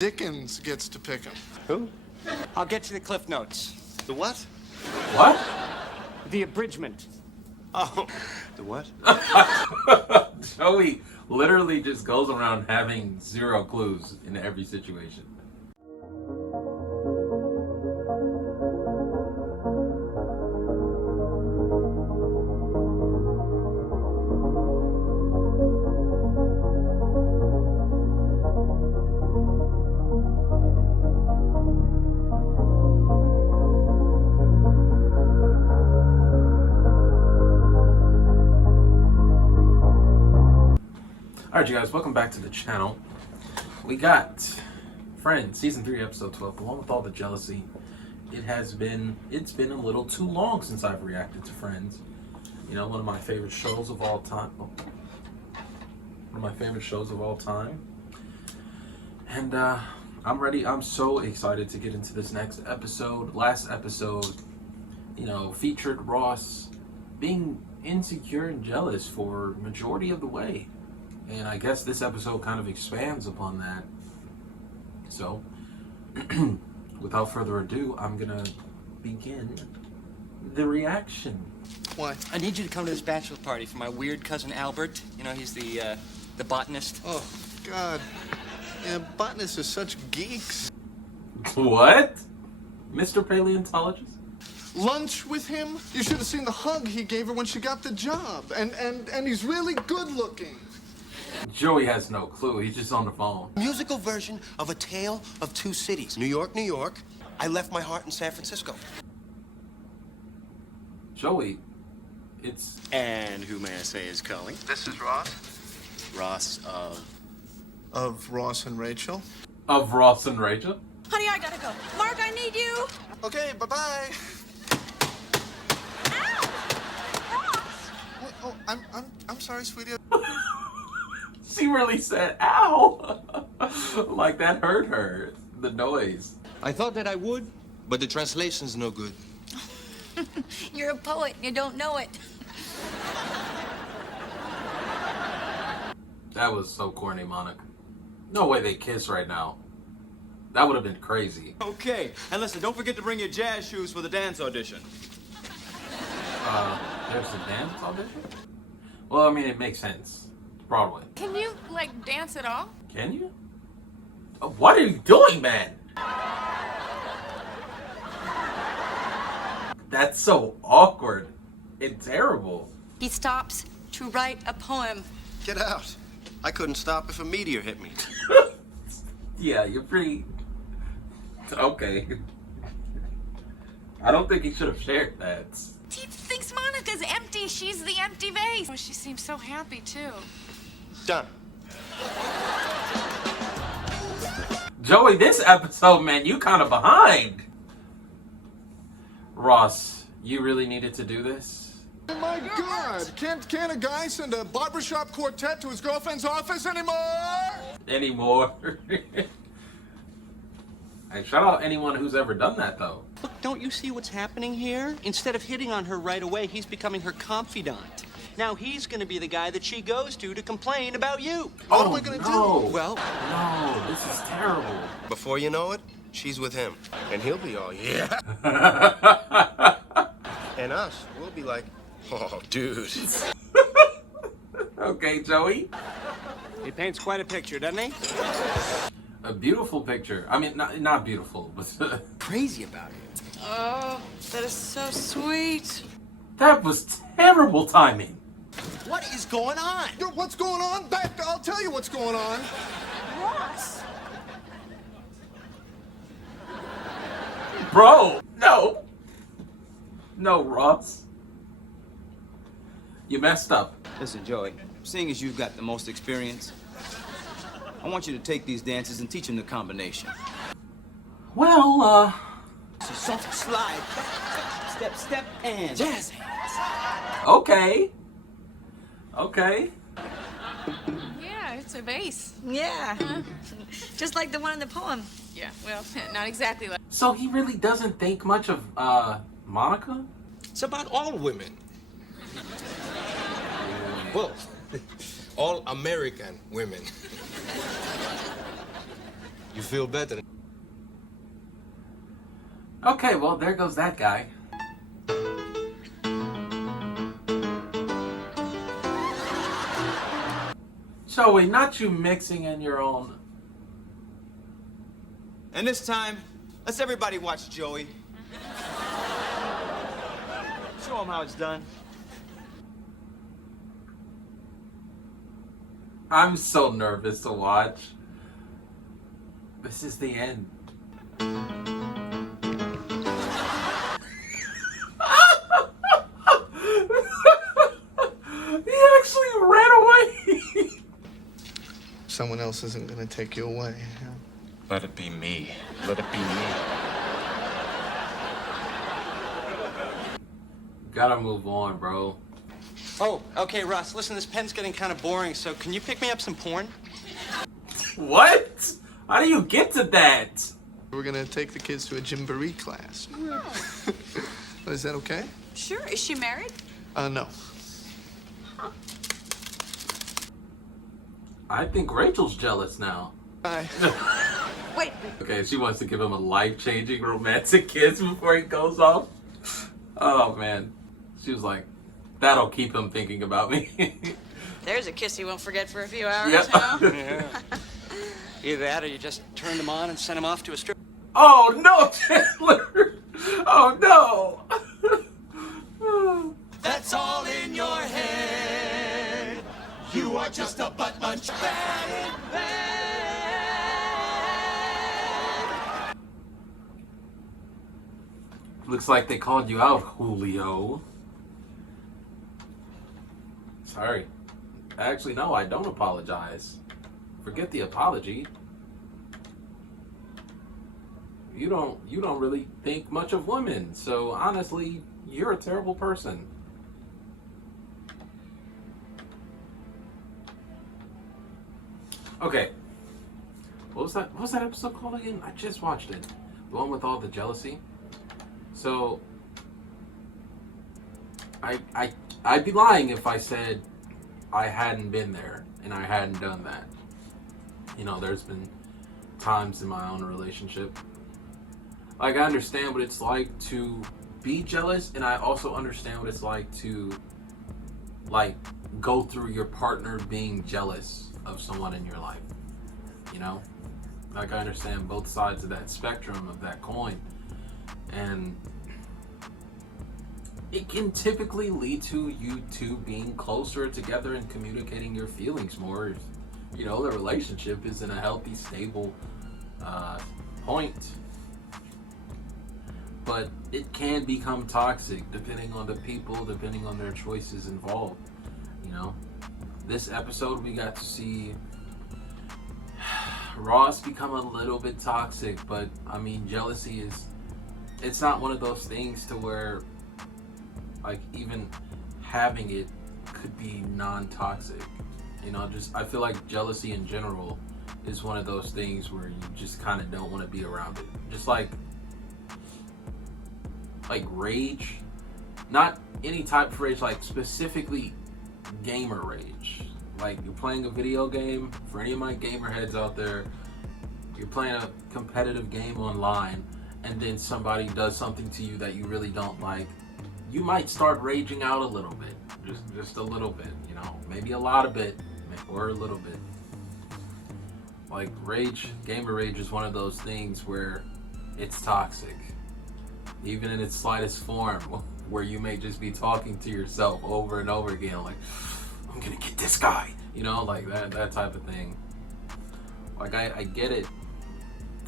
Dickens gets to pick him. Who? I'll get you the Cliff Notes. The what? What? The abridgment. Oh, the what? Joey literally just goes around having zero clues in every situation. Alright, you guys, welcome back to the channel. We got Friends, Season 3, Episode 12, the one with all the jealousy. It's been a little too long since I've reacted to Friends. You know, one of my favorite shows of all time. And I'm ready. I'm so excited to get into this next episode. Last episode, you know, featured Ross being insecure and jealous for majority of the way. And I guess this episode kind of expands upon that. So, without further ado, I'm gonna begin the reaction. Why? I need you to come to this bachelor party for my weird cousin Albert. You know, he's the botanist. Oh, God. Yeah, botanists are such geeks. What? Mr. Paleontologist? Lunch with him? You should have seen the hug he gave her when she got the job. And he's really good looking. Joey has no clue. He's just on the phone. Musical version of A Tale of Two Cities. New York, New York. I left my heart in San Francisco. Joey, it's... And who may I say is calling? This is Ross. Ross Of Ross and Rachel. Of Ross and Rachel? Honey, I gotta go. Mark, I need you. Okay, bye-bye. Ow! Ross! Oh, I'm sorry, sweetie. She really said, ow! Like that hurt her. The noise. I thought that I would, but the translation's no good. You're a poet. You don't know it. That was so corny, Monica. No way they kiss right now. That would have been crazy. Okay, and listen, don't forget to bring your jazz shoes for the dance audition. There's a dance audition? Well, I mean, it makes sense. Broadway. Can you, like, dance at all? Can you? What are you doing, man? That's so awkward and terrible. He stops to write a poem. Get out. I couldn't stop if a meteor hit me. Yeah, you're pretty... Okay. I don't think he should have shared that. He thinks Monica's empty. She's the empty vase. Oh, she seems so happy, too. Done. Joey, this episode, man, you kind of behind. Ross, you really needed to do this? Oh, my God. Can't a guy send a barbershop quartet to his girlfriend's office anymore? Hey, shout out anyone who's ever done that, though. Look, don't you see what's happening here? Instead of hitting on her right away, he's becoming her confidant. Now he's going to be the guy that she goes to complain about you. What am I gonna do? Well, No, this is terrible. Before you know it, she's with him. And he'll be all, yeah. And us, we'll be like, oh, dude. Okay, Joey. he paints quite a picture, doesn't he? A beautiful picture. I mean, not beautiful, but Crazy about it. Oh, that is so sweet. that was terrible timing. What is going on? Yo, what's going on? I'll tell you what's going on. Ross. Bro, no. No, Ross. You messed up. Listen, Joey, seeing as you've got the most experience, I want you to take these dances and teach them the combination. Well, It's a soft slide, step, step, and jazz hands. okay. Okay. Yeah, it's a vase. Yeah. Just like the one in the poem. Yeah, well, not exactly like... So he really doesn't think much of, Monica? It's about all women. Well, all American women. You feel better? Okay, well, there goes that guy. Joey, not you mixing in your own. And this time, let's everybody watch Joey. Show him how it's done. I'm so nervous to watch. This is the end. He actually ran away. Someone else isn't gonna take you away. Yeah. Let it be me. Let it be me. Gotta move on, bro. Oh, okay, Russ, listen, this pen's getting kind of boring, so can you pick me up some porn? What? How do you get to that? We're gonna take the kids to a Gymboree class. Is that okay? Sure. Is she married? No. I think Rachel's jealous now. Bye. Wait. Okay, she wants to give him a life-changing romantic kiss before he goes off. Oh, man. She was like, that'll keep him thinking about me. There's a kiss he won't forget for a few hours. Yep. Huh? Yeah. Either that or you just turn them on and send them off to a strip. Oh, no, Chandler. Oh, no. That's all in your head. You are just a butt munch. Bad and bad. Looks like they called you out, Julio. Sorry. Actually, no, I don't apologize. Forget the apology. You don't really think much of women, so honestly, you're a terrible person. Okay. What was that episode called again? I just watched it. The one with all the jealousy. So I'd be lying if I said I hadn't been there and I hadn't done that. You know, there's been times in my own relationship. Like, I understand what it's like to be jealous, and I also understand what it's like to, like, go through your partner being jealous of someone in your life. You know? Like, I understand both sides of that spectrum of that coin. And it can typically lead to you two being closer together and communicating your feelings more. You know, the relationship is in a healthy, stable point. But it can become toxic depending on the people, depending on their choices involved. You know, this episode we got to see Ross become a little bit toxic, but I mean, jealousy it's not one of those things to where, like, even having it could be non-toxic. You know, just, I feel like jealousy in general is one of those things where you just kind of don't want to be around it. Just like rage, not any type of rage, like specifically gamer rage. Like, you're playing a video game, for any of my gamer heads out there, you're playing a competitive game online, and then somebody does something to you that you really don't like, you might start raging out a little bit. Just a little bit, you know, maybe a lot of bit, or a little bit. Like, rage, gamer rage is one of those things where it's toxic. Even in its slightest form, where you may just be talking to yourself over and over again, like, I'm gonna get this guy, you know, like that type of thing. Like, I get it.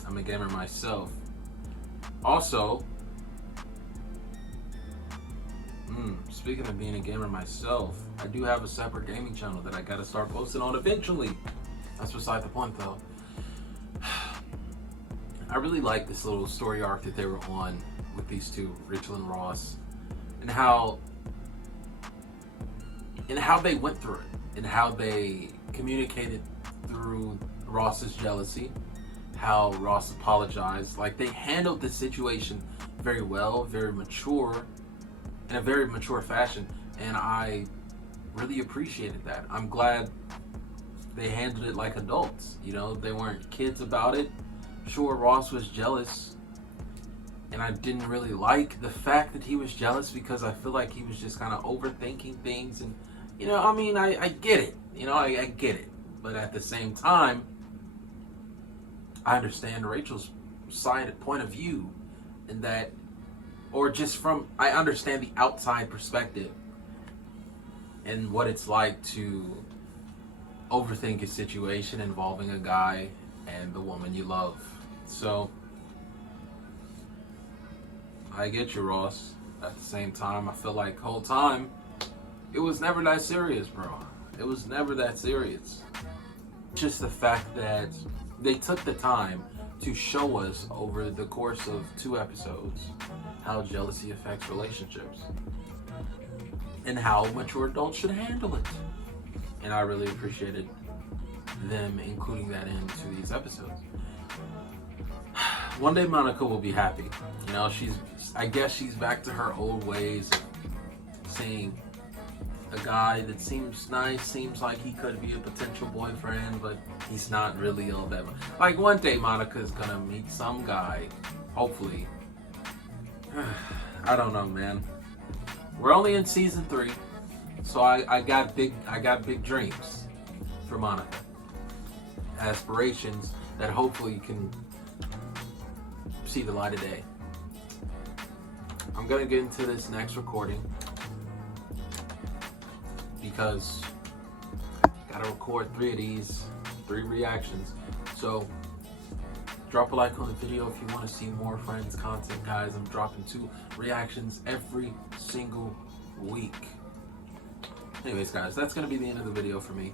I'm a gamer myself. Also, speaking of being a gamer myself, I do have a separate gaming channel that I gotta start posting on eventually. That's beside the point, though. I really like this little story arc that they were on with these two, Rachel and Ross, and how they went through it, and how they communicated through Ross's jealousy, how Ross apologized. Like, they handled the situation very well, very mature, in a very mature fashion, and I really appreciated that. I'm glad they handled it like adults. You know, they weren't kids about it. sure Ross was jealous, and I didn't really like the fact that he was jealous because I feel like he was just kind of overthinking things. And, you know, I mean, I get it. You know, I get it. But at the same time, I understand Rachel's point of view, in that, or just from, I understand the outside perspective and what it's like to overthink a situation involving a guy and the woman you love. So I get you, Ross. At the same time, I feel like the whole time it was never that serious, bro. It was never that serious. Just the fact that they took the time to show us over the course of 2 episodes how jealousy affects relationships and how mature adults should handle it. And I really appreciated them including that into these episodes. One day Monica will be happy. You know, I guess she's back to her old ways of seeing a guy that seems nice, seems like he could be a potential boyfriend, but he's not really all that much. Like, one day Monica's gonna meet some guy, hopefully. I don't know, man. We're only in season 3, so I got big dreams for Monica. Aspirations that hopefully can see the light of day. I'm gonna get into this next recording because I gotta record 3 of these, 3 reactions. So drop a like on the video if you want to see more Friends content, guys. I'm dropping 2 reactions every single week. Anyways, guys, that's gonna be the end of the video for me.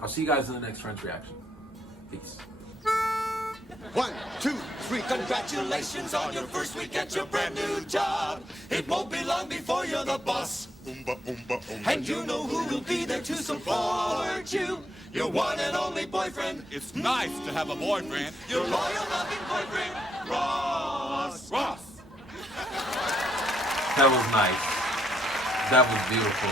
I'll see you guys in the next Friends reaction. Peace. 1, 2, 3, congratulations on your first week at your brand new job. It won't be long before you're the boss. And you know who will be there to support you. Your one and only boyfriend. It's nice to have a boyfriend. Your loyal, loving boyfriend, Ross. Ross. That was nice. That was beautiful.